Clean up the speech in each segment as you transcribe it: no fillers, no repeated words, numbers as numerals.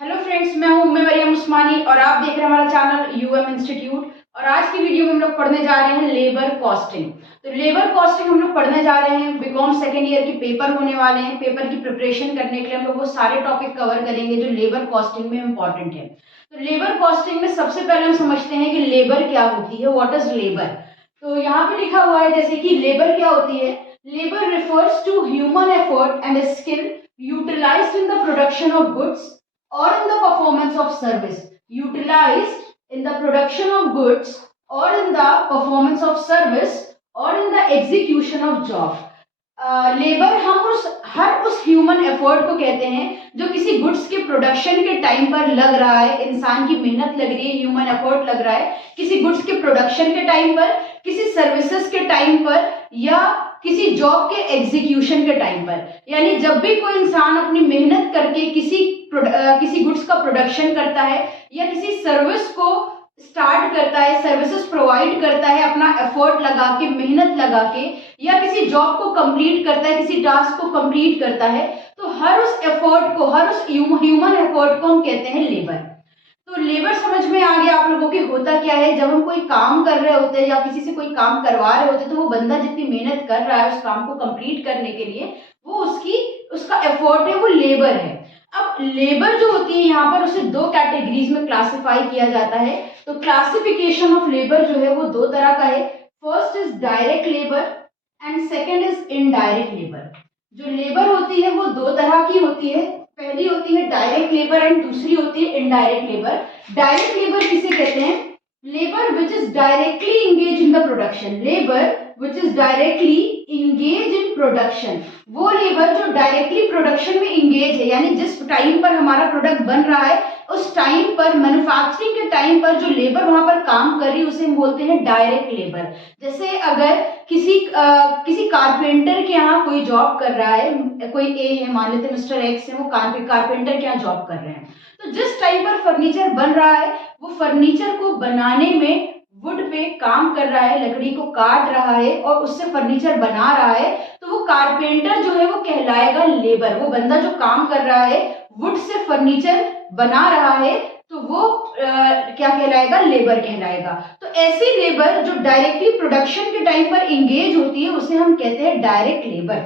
Hello friends, मैं हूं उम्मे मरियम उस्मानी और आप देख रहे हैं हमारा चैनल यूएम इंस्टीट्यूट। और आज की वीडियो में हम लोग पढ़ने जा रहे हैं लेबर कॉस्टिंग। तो लेबर कॉस्टिंग हम लोग पढ़ने जा रहे हैं। बीकॉम सेकेंड ईयर के पेपर होने वाले हैं। पेपर की प्रिपरेशन करने के लिए हम लोग वो सारे टॉपिक कवर करेंगे जो लेबर कॉस्टिंग में इंपॉर्टेंट है। तो लेबर कॉस्टिंग में सबसे पहले हम समझते हैं कि लेबर क्या होती है, व्हाट इज लेबर। तो यहाँ पे लिखा हुआ है जैसे कि लेबर क्या होती है। Labour refers to human effort and skill utilised in the production of goods or in the performance of service, utilized in the production of goods or in the performance of service or in the execution of job. Labour हम हर उस human effort को कहते हैं जो किसी goods के production के time पर लग रहा है। इंसान की मेहनत लग रही है, ह्यूमन एफर्ट लग रहा है किसी गुड्स के प्रोडक्शन के टाइम पर, किसी सर्विसेज के टाइम पर या किसी जॉब के एग्जीक्यूशन के टाइम पर। यानी जब भी कोई इंसान अपनी मेहनत करके किसी गुड्स का प्रोडक्शन करता है या किसी सर्विस को स्टार्ट करता है, सर्विसेज प्रोवाइड करता है अपना एफर्ट लगा के, मेहनत लगा के, या किसी जॉब को कंप्लीट करता है, किसी टास्क को कंप्लीट करता है, तो हर उस एफर्ट को, हर उस ह्यूमन एफर्ट को हम कहते हैं लेबर। तो लेबर समझ में आ गया आप लोगों के होता क्या है। जब हम कोई काम कर रहे होते हैं या किसी से कोई काम करवा रहे होते हैं तो वो बंदा जितनी मेहनत कर रहा है उस काम को कंप्लीट करने के लिए, वो उसका एफर्ट है, वो लेबर है। अब लेबर जो होती है यहाँ पर उसे दो कैटेगरीज में क्लासिफाई किया जाता है। तो क्लासिफिकेशन ऑफ लेबर जो है वो दो तरह का है। First is direct labour and second is indirect labour. जो लेबर होती है वो दो तरह की होती है। पहली होती है डायरेक्ट लेबर एंड दूसरी होती है इनडायरेक्ट लेबर। डायरेक्ट लेबर किसे कहते हैं? Labour which is directly engage in the production. Labour which is directly engage in production, वो लेबर जो डायरेक्टली प्रोडक्शन में इंगेज है, यानी जिस टाइम पर हमारा प्रोडक्ट बन रहा है उस टाइम पर, मैन्युफैक्चरिंग के टाइम पर जो लेबर वहां पर काम कर रही है उसे हम बोलते हैं डायरेक्ट लेबर। जैसे अगर किसी कारपेंटर के यहाँ कोई जॉब कर रहा है, कोई ए है, मान लेते हैं मिस्टर एक्स है, वो कारपेंटर के यहाँ जॉब कर रहे हैं, तो जिस टाइम पर फर्नीचर बन रहा है वो फर्नीचर को बनाने में वुड पे काम कर रहा है, लकड़ी को काट रहा है और उससे फर्नीचर बना रहा है, तो वो कारपेंटर जो है वो कहलाएगा लेबर। वो बंदा जो काम कर रहा है, वुड से फर्नीचर बना रहा है, तो वो क्या कहलाएगा? लेबर कहलाएगा। तो ऐसी लेबर जो डायरेक्टली प्रोडक्शन के टाइम पर इंगेज होती है उसे हम कहते हैं डायरेक्ट लेबर।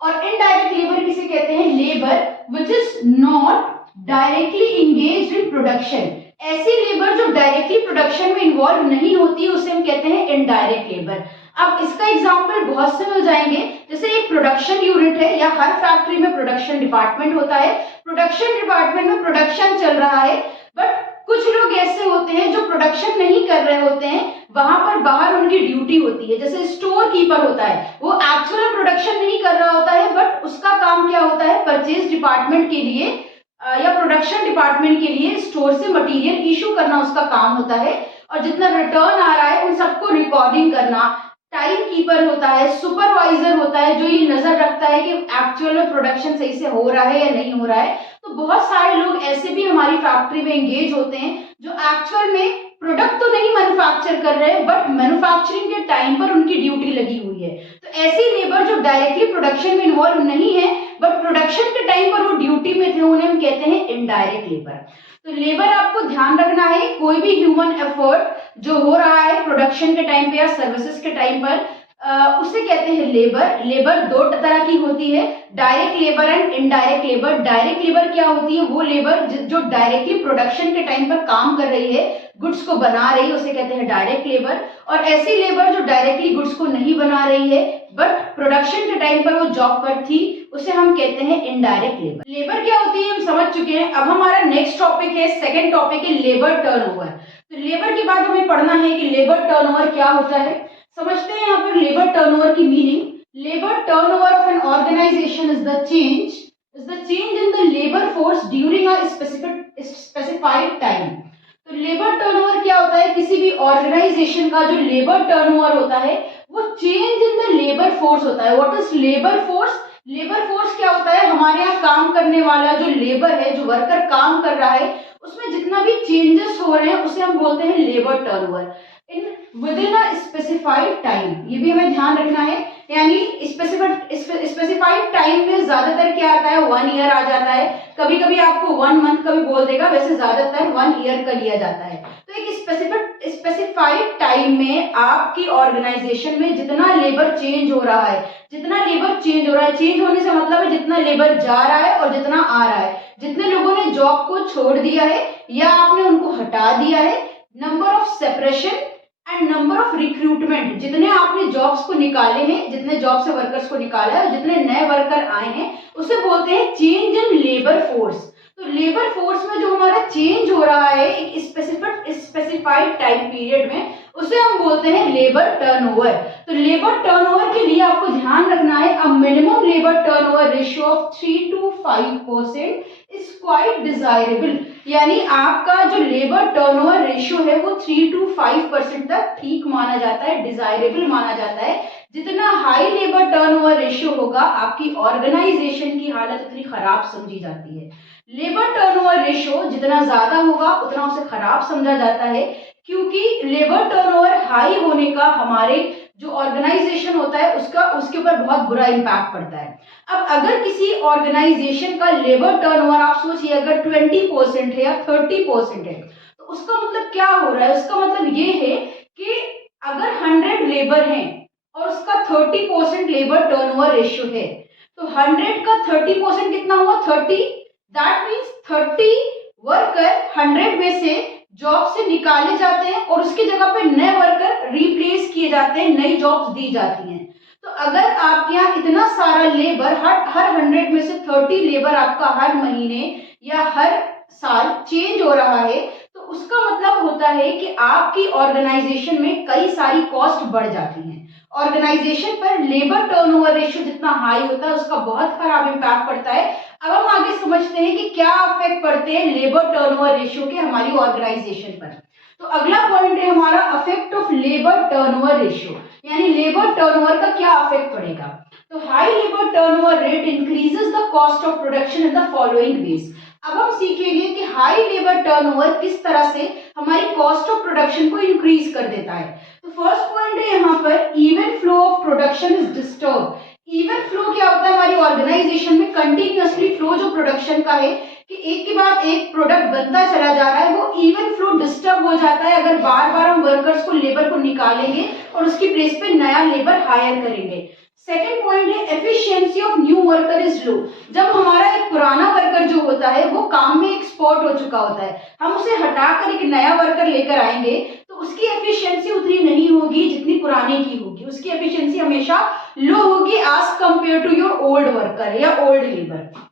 और इनडायरेक्ट लेबर किसे कहते हैं? Labour which is not directly engage in production. ऐसी लेबर जो डायरेक्टली प्रोडक्शन में इन्वॉल्व नहीं होती है उसे हम कहते हैं इनडायरेक्ट लेबर। अब इसका एग्जांपल बहुत से मिल जाएंगे। जैसे एक प्रोडक्शन यूनिट है या हर फैक्ट्री में प्रोडक्शन डिपार्टमेंट होता है। प्रोडक्शन डिपार्टमेंट में प्रोडक्शन चल रहा है, बट कुछ लोग ऐसे होते हैं जो प्रोडक्शन नहीं कर रहे होते हैं, वहां पर बाहर उनकी ड्यूटी होती है। जैसे स्टोर कीपर होता है, वो एक्चुअल प्रोडक्शन नहीं कर रहा होता है, बट उसका काम क्या होता है? परचेज डिपार्टमेंट के लिए या प्रोडक्शन डिपार्टमेंट के लिए स्टोर से मटेरियल इशू करना उसका काम होता है, और जितना रिटर्न आ रहा है उन सबको रिकॉर्डिंग करना। टाइम कीपर होता है, सुपरवाइजर होता है जो ये नजर रखता है कि एक्चुअल में प्रोडक्शन सही से हो रहा है या नहीं हो रहा है। तो बहुत सारे लोग ऐसे भी हमारी फैक्ट्री में एंगेज होते हैं जो एक्चुअल में प्रोडक्ट तो नहीं मैन्युफैक्चर कर रहे हैं, बट मैन्युफैक्चरिंग के टाइम पर उनकी ड्यूटी लगी हुई है। तो ऐसी लेबर जो डायरेक्टली प्रोडक्शन में इन्वॉल्व नहीं है बट प्रोडक्शन के टाइम पर वो ड्यूटी में थे, उन्हें हम कहते हैं इनडायरेक्ट लेबर। तो लेबर आपको ध्यान रखना है, कोई भी ह्यूमन एफर्ट जो हो रहा है प्रोडक्शन के टाइम पे या सर्विसेज के टाइम पर, उसे कहते हैं लेबर। लेबर दो तरह की होती है, direct labour and indirect labour. Direct labour क्या होती है? वो लेबर जो डायरेक्टली प्रोडक्शन के टाइम पर काम कर रही है, गुड्स को बना रही है, उसे कहते हैं डायरेक्ट लेबर। और ऐसी लेबर जो डायरेक्टली गुड्स को नहीं बना रही है बट प्रोडक्शन के टाइम पर वो जॉब पर थी, उसे हम कहते हैं इनडायरेक्ट लेबर। लेबर क्या होती है हम समझ चुके हैं। अब हमारा नेक्स्ट टॉपिक है, सेकेंड टॉपिक है लेबर टर्नओवर। तो लेबर के बाद हमें पढ़ना है कि लेबर टर्नओवर क्या होता है। समझते हैं यहाँ पर लेबर टर्नओवर की meaning. Labour turnover of an organisation is the change in the labour force during a specified time. तो लेबर टर्नओवर क्या होता है? किसी भी ऑर्गेनाइजेशन का जो लेबर टर्नओवर होता है वो change in the labour force होता है। What is labour force? Labour force क्या होता है? हमारे यहाँ काम करने वाला जो लेबर है, जो वर्कर काम कर रहा है, उसमें जितना भी चेंजेस हो रहे हैं उसे हम बोलते हैं labour turnover. With in a specified time, ये भी हमें ध्यान रखना है। यानी स्पेसिफाइड टाइम में ज्यादातर क्या आता है, 1 ईयर आ जाता है, कभी कभी आपको 1 मंथ का भी बोल देगा, वैसे ज्यादातर 1 ईयर का लिया जाता है। तो एक स्पेसिफाइड टाइम में आपकी ऑर्गेनाइजेशन में जितना लेबर चेंज हो रहा है, जितना लेबर चेंज हो रहा है, चेंज होने से मतलब है जितना लेबर जा रहा है और जितना आ रहा है, जितने लोगों ने जॉब को छोड़ दिया है या आपने उनको हटा दिया है, number of separation and number of recruitment, जितने आपने जॉब्स को निकाले हैं, जितने जॉब से वर्कर्स को निकाला है और जितने नए वर्कर आए हैं, उसे बोलते हैं चेंज इन लेबर फोर्स। तो लेबर फोर्स में जो हमारा चेंज हो रहा है एक स्पेसिफाइड टाइम पीरियड में, उसे हम बोलते हैं लेबर टर्नओवर। तो लेबर टर्नओवर के लिए आपको ध्यान रखना है, a minimum labour turnover ratio of 3 to 5% is quite desirable. यानी आपका जो लेबर टर्नओवर रेशियो है वो 3 to 5% तक ठीक माना जाता है, डिजायरेबल माना जाता है। जितना हाई लेबर टर्नओवर रेशियो होगा, आपकी ऑर्गेनाइजेशन की हालत उतनी खराब समझी जाती है। लेबर टर्नओवर रेशियो जितना ज्यादा होगा उतना उसे खराब समझा जाता है, क्योंकि लेबर टर्नओवर हाई होने का हमारे जो ऑर्गेनाइजेशन होता है उसके ऊपर बहुत बुरा इम्पैक्ट पड़ता है। अब अगर किसी ऑर्गेनाइजेशन का लेबर टर्नओवर आप सोचिए अगर 20% है या 30% है, तो उसका मतलब क्या हो रहा है, उसका मतलब ये है कि अगर 100 लेबर हैं और उसका 30% लेबर टर्नओवर रेशियो है, तो 100 का 30% कितना हुआ, 30। दैट मीन्स 30 वर्कर 100 में से जॉब से निकाले जाते हैं और उसकी जगह पे नए वर्कर रिप्लेस किए जाते हैं, नई जॉब्स दी जाती हैं। तो अगर आपके यहाँ इतना सारा लेबर हर 100 में से 30 लेबर आपका हर महीने या हर साल चेंज हो रहा है, तो उसका मतलब होता है कि आपकी ऑर्गेनाइजेशन में कई सारी कॉस्ट बढ़ जाती हैं। ऑर्गेनाइजेशन पर लेबर टर्नओवर रेशियो जितना हाई होता है उसका बहुत खराब इम्पैक्ट पड़ता है। अब हम आगे समझते हैं कि क्या इफेक्ट पड़ते हैं लेबर टर्नओवर रेशियो के हमारी ऑर्गेनाइजेशन पर। तो अगला पॉइंट है हमारा effect of labour turnover ratio, यानी लेबर टर्नओवर का क्या इफेक्ट पड़ेगा। तो high labour turnover rate increases the cost of production in the following veg. अब हम सीखेंगे कि हाई लेबर टर्नओवर किस तरह से हमारी कॉस्ट ऑफ प्रोडक्शन को इंक्रीज कर देता है। तो फर्स्ट पॉइंट है यहाँ पर even flow of production is disturb. Even flow क्या होता है, हमारी ऑर्गेनाइजेशन में कंटिन्यूअसली फ्लो जो प्रोडक्शन का है कि एक के बाद एक प्रोडक्ट बनता चला जा रहा है, वो इवन फ्लो डिस्टर्ब हो जाता है अगर बार बार हम वर्कर्स को लेबर को निकालेंगे और उसकी प्लेस पे नया लेबर हायर करेंगे। सेकेंड पॉइंट है efficiency of new worker is low. जब हमारा एक पुराना वर्कर जो होता है वो काम में एक्सपर्ट हो चुका होता है, हम उसे हटाकर एक नया वर्कर लेकर आएंगे तो उसकी एफिशिएंसी उतनी नहीं होगी जितनी पुराने की होगी, उसकी एफिशिएंसी हमेशा लो होगी as compare to your old worker या old labour.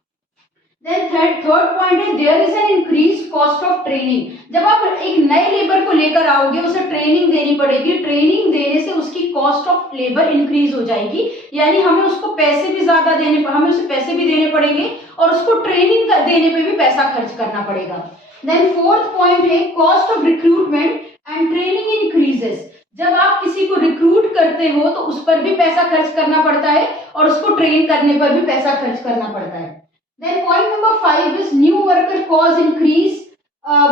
Then third point है there is an increase cost of training. जब आप एक नए लेबर को लेकर आओगे उसे ट्रेनिंग देनी पड़ेगी, ट्रेनिंग देने से उसकी कॉस्ट ऑफ लेबर इंक्रीज हो जाएगी, यानी हमें उसको पैसे भी ज्यादा हमें उसे पैसे भी देने पड़ेंगे और उसको ट्रेनिंग देने पे भी पैसा खर्च करना पड़ेगा। देन फोर्थ पॉइंट है cost of recruitment and training increases. जब आप किसी को रिक्रूट करते हो तो उस पर भी पैसा खर्च करना पड़ता है और उसको ट्रेन करने पर भी पैसा खर्च करना पड़ता है। Then point number 5 is new worker cause increase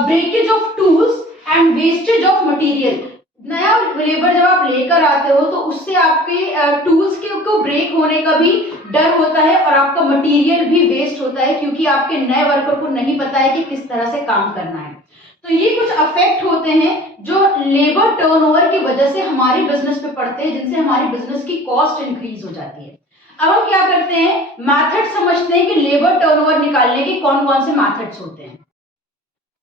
breakage of tools and wastage of material. नया लेबर जब आप लेकर आते हो तो उससे आपके टूल्स को ब्रेक होने का भी डर होता है और आपका मटेरियल भी वेस्ट होता है, क्योंकि आपके नए वर्कर को नहीं पता है कि किस तरह से काम करना है। तो ये कुछ अफेक्ट होते हैं जो लेबर टर्नओवर की वजह से हमारे बिजनेस पे पड़ते हैं, जिनसे हमारी बिजनेस की कॉस्ट इंक्रीज हो जाती है। अब हम क्या करते हैं, मैथड समझते हैं कि लेबर टर्नओवर निकालने के कौन कौन से मैथड्स होते हैं।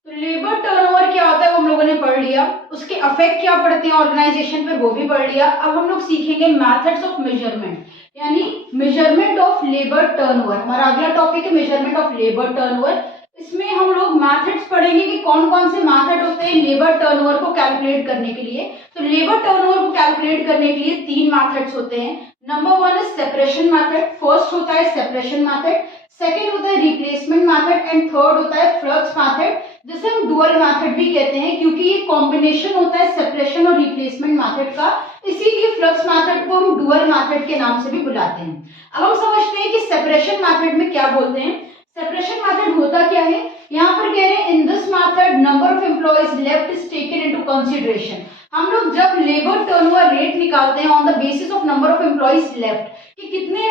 तो लेबर टर्नओवर क्या होता है वो हम लोगों ने पढ़ लिया, उसके अफेक्ट क्या पड़ते हैं ऑर्गेनाइजेशन पर वो भी पढ़ लिया। अब हम लोग सीखेंगे मैथड्स ऑफ मेजरमेंट, यानी मेजरमेंट ऑफ लेबर टर्नओवर। हमारा अगला टॉपिक है मेजरमेंट ऑफ लेबर टर्नओवर। इसमें हम लोग मैथड्स पढ़ेंगे कि कौन कौन से मैथड होते हैं लेबर टर्नओवर को कैलकुलेट करने के लिए। तो लेबर टर्नओवर को कैलकुलेट करने के लिए 3 मैथड्स होते हैं। Number 1 is separation method. First होता है सेपरेशन मैथड, सेकंड होता है रिप्लेसमेंट मैथड एंड थर्ड होता है फ्लक्स मैथड, जिसे हम डुअल मैथड भी कहते हैं क्योंकि ये कॉम्बिनेशन होता है सेपरेशन और रिप्लेसमेंट मैथड का, इसीलिए फ्लक्स मैथड को हम डुअल मैथड के नाम से भी बुलाते हैं। अब हम समझते हैं कि सेपरेशन मैथड में क्या बोलते हैं। सेपरेशन मैथड होता क्या है, यहाँ पर कह रहे हैं in this method number of employees left is taken into consideration. हम लोग जब लेबर टर्नओवर रेट निकालते हैं on the basis of number of employees left, कि कितने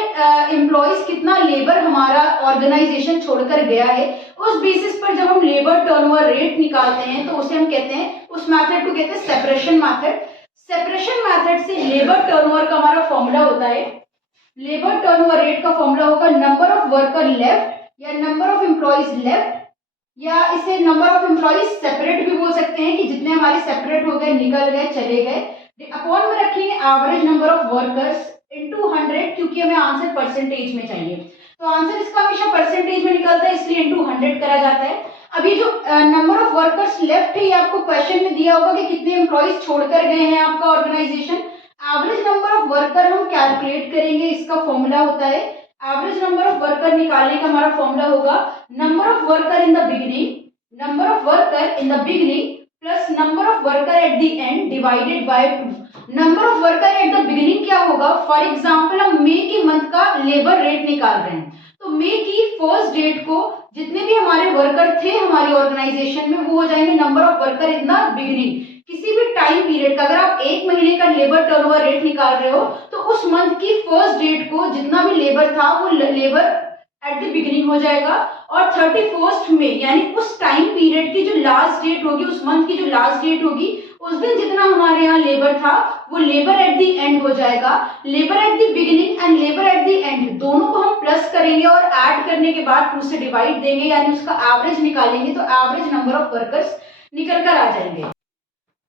एम्प्लॉइज कितना लेबर हमारा ऑर्गेनाइजेशन छोड़कर गया है, उस बेसिस पर जब हम लेबर टर्नओवर रेट निकालते हैं तो उसे हम कहते हैं, उस मेथड को कहते हैं सेपरेशन मेथड। सेपरेशन मेथड से लेबर टर्नओवर का हमारा फॉर्मूला होता है, लेबर टर्नओवर रेट का फॉर्मूला होगा नंबर ऑफ वर्कर लेफ्ट या नंबर ऑफ एम्प्लॉइज लेफ्ट, या इसे नंबर ऑफ एम्प्लॉइज सेपरेट भी बोल सकते हैं कि जितने हमारे सेपरेट हो गए, निकल गए, चले गए, अपॉन में रखेंगे average number of workers into 100, क्योंकि हमें आंसर परसेंटेज में चाहिए, तो आंसर इसका हमेशा परसेंटेज में निकलता है, इसलिए इनटू 100 करा जाता है। अब ये जो नंबर ऑफ वर्कर्स लेफ्ट है, ये आपको क्वेश्चन में दिया होगा कि कितने एम्प्लॉइज छोड़कर गए हैं आपका organisation. Average number of worker हम कैलकुलेट करेंगे, इसका फॉर्मूला होता है, एवरेज नंबर ऑफ वर्कर निकालने का हमारा फॉर्मूला होगा number of worker in the beginning, number of worker in the beginning plus number of worker at the end divided by 2। Number of worker at the beginning क्या होगा, for example हम मई के month का labour rate निकाल रहे हैं, तो मई की फर्स्ट डेट को जितने भी हमारे वर्कर थे हमारी ऑर्गेनाइजेशन में, वो हो जाएंगे number of worker in the beginning. किसी भी टाइम पीरियड का अगर आप एक महीने का लेबर टर्नओवर रेट निकाल रहे हो, तो उस मंथ की फर्स्ट डेट को जितना भी लेबर था वो लेबर एट द बिगिनिंग हो जाएगा, और 31 मई यानी उस टाइम पीरियड की जो लास्ट डेट होगी, उस मंथ की जो लास्ट डेट होगी, उस दिन जितना हमारे यहाँ लेबर था वो लेबर एट द एंड हो जाएगा। Labour at the beginning and labour at the end दोनों को हम प्लस करेंगे और ऐड करने के बाद 2 से डिवाइड देंगे, यानी उसका एवरेज निकालेंगे, तो एवरेज नंबर ऑफ वर्कर्स निकल कर आ जाएंगे।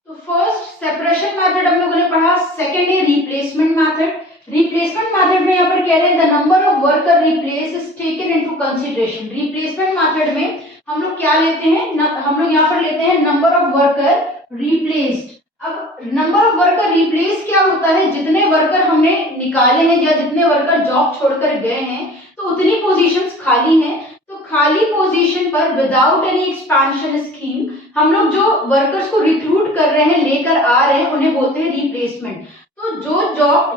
तो फर्स्ट सेपरेशन मेथड हम लोगों ने पढ़ा, सेकंड है रिप्लेसमेंट मेथड। रिप्लेसमेंट मेथड में यहाँ पर कह रहे हैं the number of worker replace is taken into consideration. Replacement method में हम लोग क्या लेते हैं, हम लोग यहाँ पर लेते हैं नंबर ऑफ वर्कर रिप्लेस्ड। अब नंबर ऑफ वर्कर रिप्लेस क्या होता है, जितने वर्कर हमने निकाले हैं या जितने वर्कर जॉब छोड़कर गए हैं, तो उतनी पोजीशंस खाली हैं, तो खाली पोजीशन पर विदाउट एनी एक्सपेंशन स्कीम हम लोग जो वर्कर्स को रिक्रूट कर रहे हैं, लेकर आ रहे हैं, उन्हें बोलते हैं रिप्लेसमेंट। तो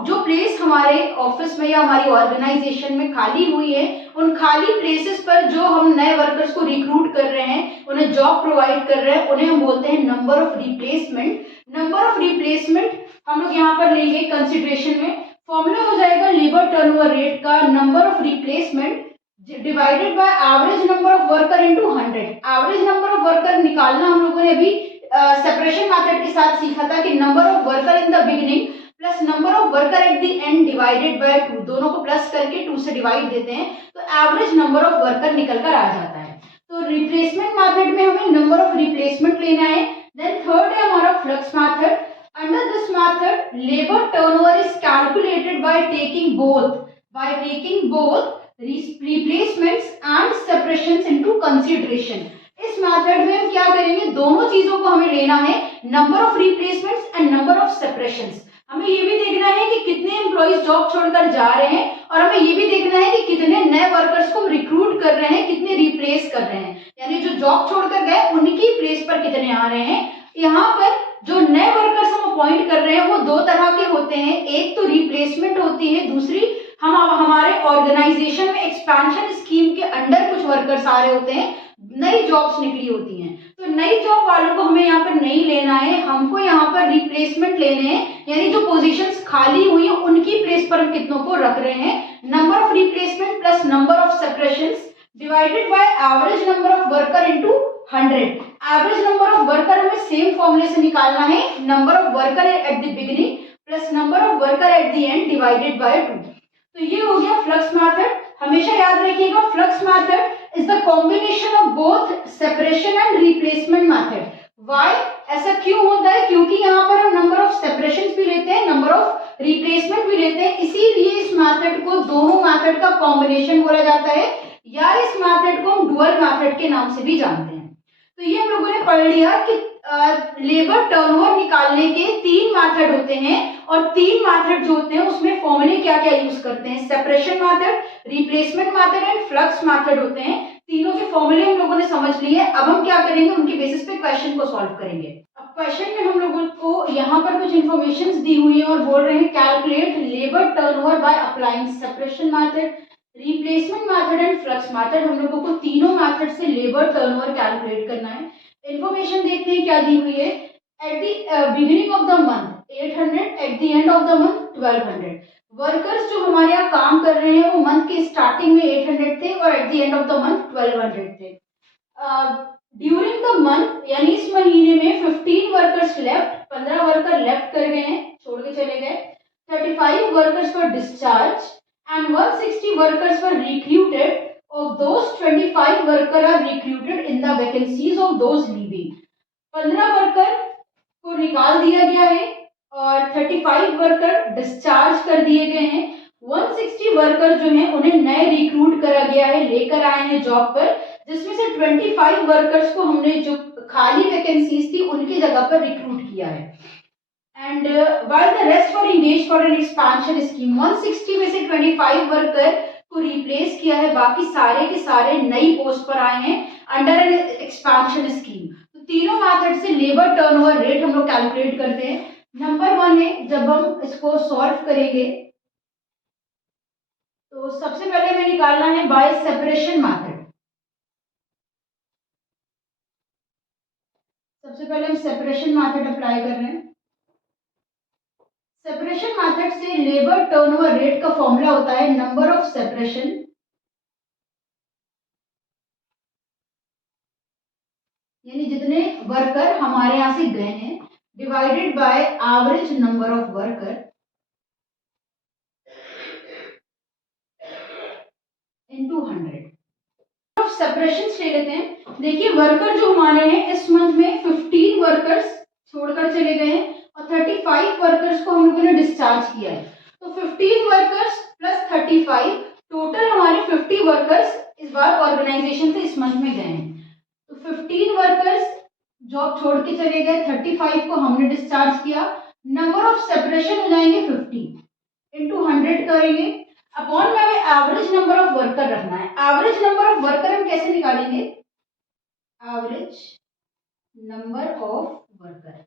जो प्लेस हमारे ऑफिस में या हमारी ऑर्गेनाइजेशन में खाली हुई है, उन खाली प्लेसेस पर जो हम नए वर्कर्स को रिक्रूट कर रहे हैं, उन्हें जॉब प्रोवाइड कर रहे हैं, उन्हें हम बोलते हैं number of replacement. Number of replacement हम लोग यहाँ पर लेंगे कंसिडरेशन में, फॉर्मूला हो जाएगा लेबर टर्नओवर रेट का number of replacement divided by average number of worker into 100। Average number of worker निकालना हम लोगों ने अभी सेपरेशन मेथड के साथ सीखा था कि number of worker in the beginning plus number of worker at the end divided by 2, दोनों को प्लस करके 2 से डिवाइड देते हैं, तो एवरेज नंबर ऑफ वर्कर निकल कर आ जाता है। तो रिप्लेसमेंट मेथड में हमें नंबर ऑफ रिप्लेसमेंट लेना है। देन थर्ड है हमारा flux method. Under this method labour turnover is calculated by taking both replacements and separations into consideration। इस मेथड में हम क्या करेंगे, दोनों चीजों को हमें लेना है, number of replacements and number of separations. हमें ये भी देखना है कि कितने एम्प्लॉइज जॉब छोड़कर जा रहे हैं, और हमें ये भी देखना है कि कितने नए वर्कर्स को हम रिक्रूट कर रहे हैं, कितने रिप्लेस कर रहे हैं, यानी जो जॉब छोड़कर गए उनकी प्लेस पर कितने आ रहे हैं। यहाँ पर जो नए वर्कर्स हम अपॉइंट कर रहे हैं वो 2 तरह के होते हैं, एक तो रिप्लेसमेंट होती है, दूसरी हम हमारे ऑर्गेनाइजेशन में एक्सपेंशन स्कीम के अंडर कुछ वर्कर्स आ रहे होते हैं, नई जॉब्स निकली होती हैं। तो नई जॉब वालों को हमें यहाँ पर नहीं लेना है, हमको यहाँ पर रिप्लेसमेंट लेने हैं, यानी जो पोजीशंस खाली हुई हैं उनकी प्लेस पर हम कितनों को रख रहे हैं। Number of replacement plus number of separations divided by average number of worker into 100। Average number of worker हमें सेम फॉर्मूले से निकालना है, number of worker at the beginning plus number of worker at the end divided by 2। तो ये हो गया flux method. हमेशा याद रखिएगा flux method is the combination of both separation and replacement method. Why ऐसा क्यों होता है, क्योंकि यहाँ पर हम नंबर ऑफ सेपरेशन भी लेते हैं, नंबर ऑफ रिप्लेसमेंट भी लेते हैं, इसीलिए इस मेथड को दोनों मेथड का कॉम्बिनेशन बोला जाता है, या इस मेथड को हम डुअल मेथड के नाम से भी जानते हैं। तो ये हम लोगों ने पढ़ लिया कि लेबर टर्नओवर निकालने के 3 मेथड होते हैं, और 3 मेथड जो होते हैं उसमें फॉर्मूले क्या क्या यूज करते हैं, separation method, replacement method and flux method होते हैं। तीनों के फॉर्मूले हम लोगों ने समझ लिए। अब हम क्या करेंगे, उनके बेसिस पे क्वेश्चन को सॉल्व करेंगे। अब क्वेश्चन में हम लोगों को यहाँ पर कुछ इन्फॉर्मेशन दी हुई है और बोल रहे हैं calculate labour turnover by applying separation method, replacement method and flux method. हम लोगों को तीनों मेथड से लेबर टर्नओवर कैलकुलेट करना है। इन्फॉर्मेशन देखते हैं क्या दी हुई है। At the beginning of the month 800, at the end of the month 1200। Workers जो हमारे यहाँ काम कर रहे हैं वो मंथ के स्टार्टिंग में 800 थे और at the end of the month 1200 थे। ड्यूरिंग द मंथ यानी इस महीने में 15 वर्कर्स लेफ्ट, 15 वर्कर लेफ्ट कर गए हैं, छोड़ के चले गए। 35 workers were discharge and 160 workers were recruited. Of those 25 worker are recruited in the vacancies of those leaving। 15 worker को निकाल दिया गया है और 35 वर्कर डिस्चार्ज कर दिए गए हैं। 160 वर्कर जो हैं उन्हें नए रिक्रूट करा गया है, लेकर आए हैं जॉब पर, जिसमें से 25 वर्कर्स को हमने जो खाली वैकेंसीज थी उनकी जगह पर रिक्रूट किया है। And while the rest were engaged for an expansion scheme, 160 में से 25 वर्कर को रिप्लेस किया है, बाकी सारे के सारे नई पोस्ट पर आए हैं अंडर एन एक्सपेंशन स्कीम। तो तीनों मेथड से लेबर टर्नओवर रेट हम लोग कैलकुलेट करते हैं। नंबर 1 है, जब हम इसको सॉल्व करेंगे तो सबसे पहले हमें निकालना है बाय सेपरेशन मेथड। सबसे पहले हम सेपरेशन मेथड अप्लाई कर रहे हैं। सेपरेशन मेथड से लेबर टर्नओवर रेट का फॉर्मूला होता है नंबर ऑफ सेपरेशन यानी जितने वर्कर हमारे यहां से गए हैं divided by average number of worker into 100। Separation ले लेते हैं। देखिए वर्कर जो हमारे हैं इस मंथ में 15 वर्कर्स छोड़कर चले गए हैं और 35 वर्कर्स को हम लोगों ने डिस्चार्ज किया है। तो 15 वर्कर्स प्लस 35 टोटल हमारे 50 वर्कर्स इस बार ऑर्गेनाइजेशन से इस मंथ में गए हैं। तो 15 वर्कर्स जॉब छोड़ के चले गए, 35 को हमने डिस्चार्ज किया। नंबर ऑफ सेपरेशन हो जाएंगे 50 इंटू 100 करेंगे अपॉन में हमें एवरेज नंबर ऑफ वर्कर रखना है। एवरेज नंबर ऑफ वर्कर हम कैसे निकालेंगे? Average number of worker,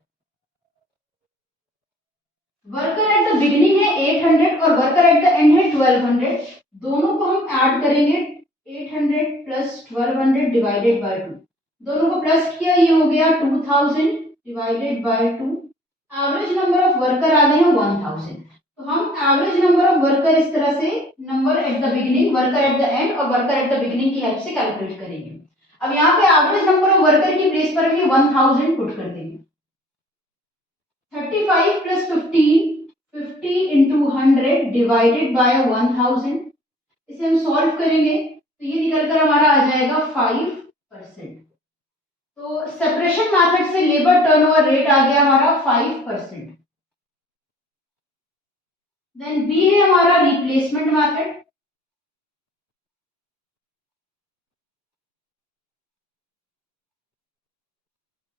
worker at the beginning है 800 और वर्कर एट द एंड है 1200, दोनों को हम ऐड करेंगे 800 प्लस 1200 डिवाइडेड बाय 2, दोनों को प्लस किया ये हो गया 2000 divided by 2। Average number of worker आ गए हैं 1000। तो हम एवरेज नंबर ऑफ वर्कर इस तरह से number at the beginning, worker at the end और वर्कर एट द बिगिनिंग की हेल्प से कैलकुलेट करेंगे। अब यहाँ पे एवरेज नंबर ऑफ वर्कर की प्लेस पर हम 1000 पुट कर देंगे। 35 प्लस 15, 50 इंटू 100 डिवाइडेड बाय 1000। इसे हम सॉल्व करेंगे तो ये निकल कर हमारा आ जाएगा 5%। तो सेपरेशन मेथड से लेबर टर्नओवर रेट आ गया हमारा 5%। देन बी है हमारा रिप्लेसमेंट मेथड।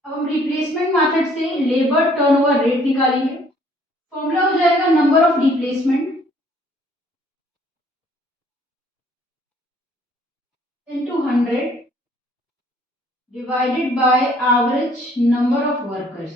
अब हम रिप्लेसमेंट मेथड से लेबर टर्नओवर रेट निकालेंगे। फॉर्मूला हो जाएगा number of replacement into 100 divided by average number of workers.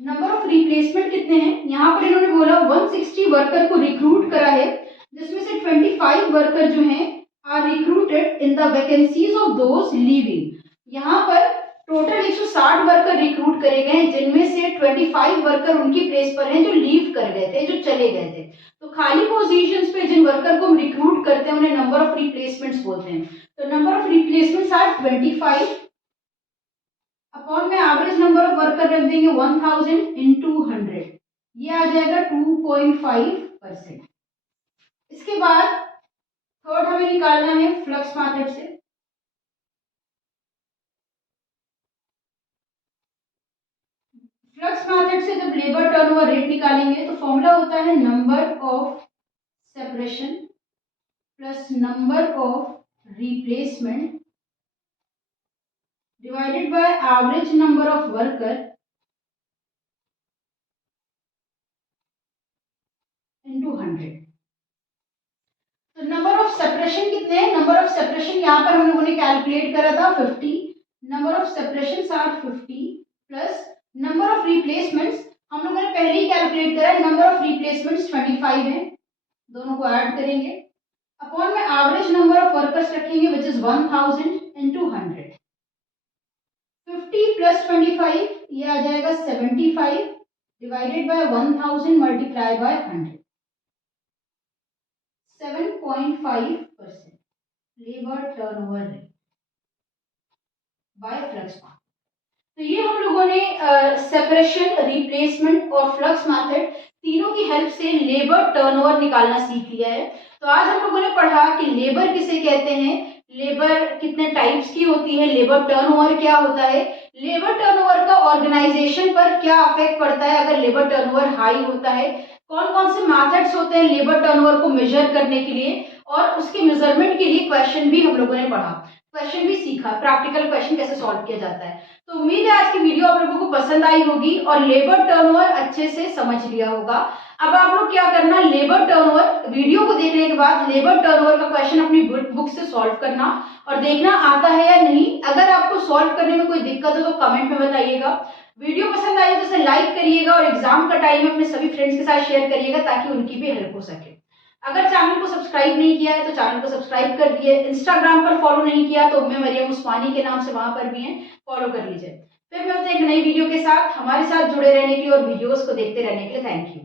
Number of replacement कितने हैं? यहां पर इन्होंने बोला 160 वर्कर को रिक्रूट करा है, जिसमें से 25 वर्कर जो हैं are recruited in the vacancies of those leaving. यहाँ पर टोटल 160 वर्कर रिक्रूट करे गए हैं, जिनमें से 25 वर्कर उनकी प्लेस पर हैं जो लीव कर गए थे, जो चले गए थे। तो खाली पोजीशंस पे जिन वर्कर को हम रिक्रूट करते हैं उन्हें नंबर ऑफ रिप्लेसमेंट्स बोलते हैं। तो number of replacements are 25 upon में एवरेज नंबर ऑफ वर्कर रख देंगे 1000 इंटू 100, ये आ जाएगा 2.5%। इसके बाद थर्ड हमें निकालना है फ्लक्स मेथड से। फ्लक्स मेथड से जब लेबर टर्नओवर रेट निकालेंगे तो फॉर्मूला होता है number of separation plus number of replacement divided by average number of worker into 100। तो नंबर ऑफ सेपरेशन कितने हैं? नंबर ऑफ सेपरेशन यहाँ पर हम लोगों ने कैलकुलेट करा था 50। Number of separation are 50 plus number of replacements हम लोगों ने पहले ही कैलकुलेट करा है, नंबर ऑफ रिप्लेसमेंट्स 25 है, दोनों को ऐड करेंगे अपॉन में एवरेज नंबर ऑफ वर्कर्स रखेंगे विच इज 1000 into 100. 50 प्लस 25 ये आ जाएगा 75 divided by 1000 multiply by 100. 7.5% labour turnover rate by flux market. तो ये हम लोगों ने सेपरेशन, रिप्लेसमेंट और फ्लक्स मेथड तीनों की हेल्प से लेबर टर्नओवर निकालना सीख लिया है. तो आज हम लोगों ने पढ़ा कि लेबर किसे कहते हैं, लेबर कितने टाइप्स की होती है, लेबर टर्नओवर क्या होता है, लेबर टर्नओवर का ऑर्गेनाइजेशन पर क्या अफेक्ट पड़ता है अगर लेबर टर्नओवर हाई होता है, कौन कौन से मेथड्स होते हैं लेबर टर्नओवर को मेजर करने के लिए, और उसके मेजरमेंट के लिए क्वेश्चन भी हम लोगों ने पढ़ा, क्वेश्चन भी सीखा, प्रैक्टिकल क्वेश्चन कैसे सॉल्व किया जाता है. तो उम्मीद है आज की वीडियो आप लोगों को पसंद आई होगी और लेबर टर्नओवर अच्छे से समझ लिया होगा. अब आप लोग क्या करना, लेबर टर्नओवर वीडियो को देखने के बाद लेबर टर्नओवर का क्वेश्चन अपनी बुक से सॉल्व करना और देखना आता है या नहीं. अगर आपको सॉल्व करने में कोई दिक्कत हो तो कमेंट में बताइएगा. वीडियो पसंद आई तो इसे लाइक करिएगा और एग्जाम का टाइम अपने सभी फ्रेंड्स के साथ शेयर करिएगा ताकि उनकी भी हेल्प हो सके. अगर चैनल को सब्सक्राइब नहीं किया है तो चैनल को सब्सक्राइब कर दिए. इंस्टाग्राम पर फॉलो नहीं किया तो उम्मे मरियम उस्मानी के नाम से वहां पर भी है, फॉलो कर लीजिए. फिर मिलते हैं एक नई वीडियो के साथ. हमारे साथ जुड़े रहने के लिए और वीडियोस को देखते रहने के लिए थैंक यू.